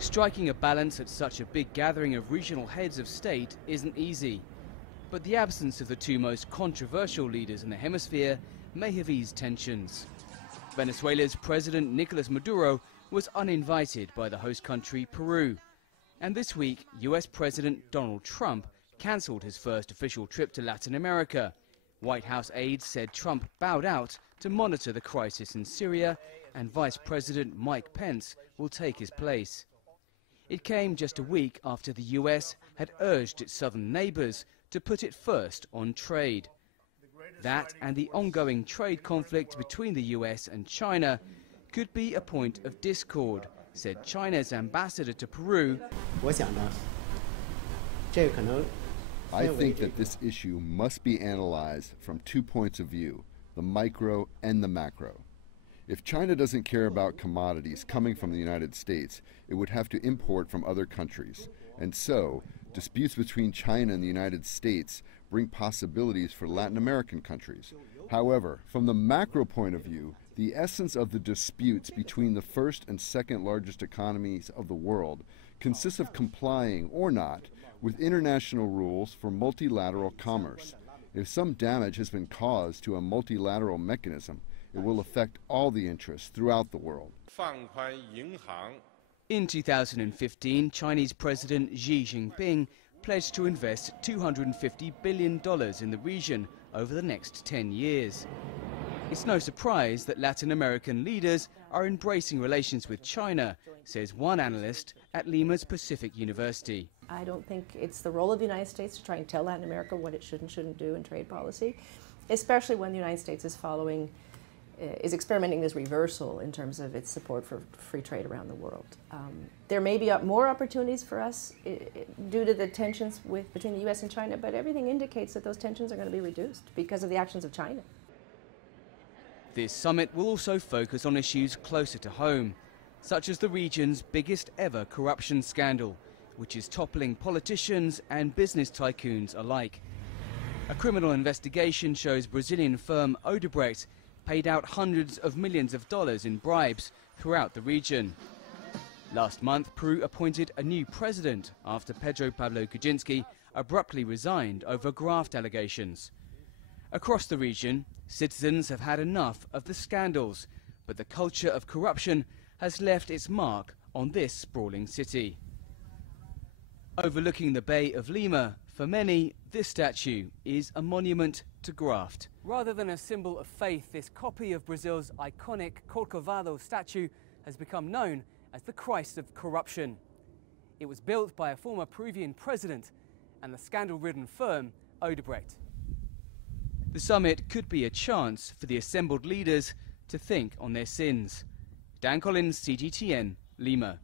Striking a balance at such a big gathering of regional heads of state isn't easy. But the absence of the two most controversial leaders in the hemisphere may have eased tensions. Venezuela's President Nicolas Maduro was uninvited by the host country, Peru. And this week, US President Donald Trump cancelled his first official trip to Latin America. White House aides said Trump bowed out to monitor the crisis in Syria, and Vice President Mike Pence will take his place. It came just a week after the US had urged its southern neighbors to put it first on trade. That and the ongoing trade conflict between the US and China could be a point of discord, said China's ambassador to Peru. I think that this issue must be analyzed from 2 points of view, the micro and the macro. If China doesn't care about commodities coming from the United States, it would have to import from other countries. And so, disputes between China and the United States bring possibilities for Latin American countries. However, from the macro point of view, the essence of the disputes between the first and second largest economies of the world consists of complying or not with international rules for multilateral commerce. If some damage has been caused to a multilateral mechanism, it will affect all the interests throughout the world. In 2015, Chinese President Xi Jinping pledged to invest $250 billion in the region over the next 10 years. It's no surprise that Latin American leaders are embracing relations with China, says one analyst at Lima's Pacific University. I don't think it's the role of the United States to try and tell Latin America what it should and shouldn't do in trade policy, especially when the United States is experimenting this reversal in terms of its support for free trade around the world. There may be more opportunities for us due to the tensions between the US and China, but everything indicates that those tensions are going to be reduced because of the actions of China. This summit will also focus on issues closer to home, such as the region's biggest ever corruption scandal, which is toppling politicians and business tycoons alike. A criminal investigation shows Brazilian firm Odebrecht paid out hundreds of millions of dollars in bribes throughout the region. Last month, Peru appointed a new president after Pedro Pablo Kuczynski abruptly resigned over graft allegations. Across the region, citizens have had enough of the scandals, but the culture of corruption has left its mark on this sprawling city. Overlooking the Bay of Lima, for many, this statue is a monument to graft. Rather than a symbol of faith, this copy of Brazil's iconic Corcovado statue has become known as the Christ of corruption. It was built by a former Peruvian president and the scandal-ridden firm Odebrecht. The summit could be a chance for the assembled leaders to think on their sins. Dan Collyns, CGTN, Lima.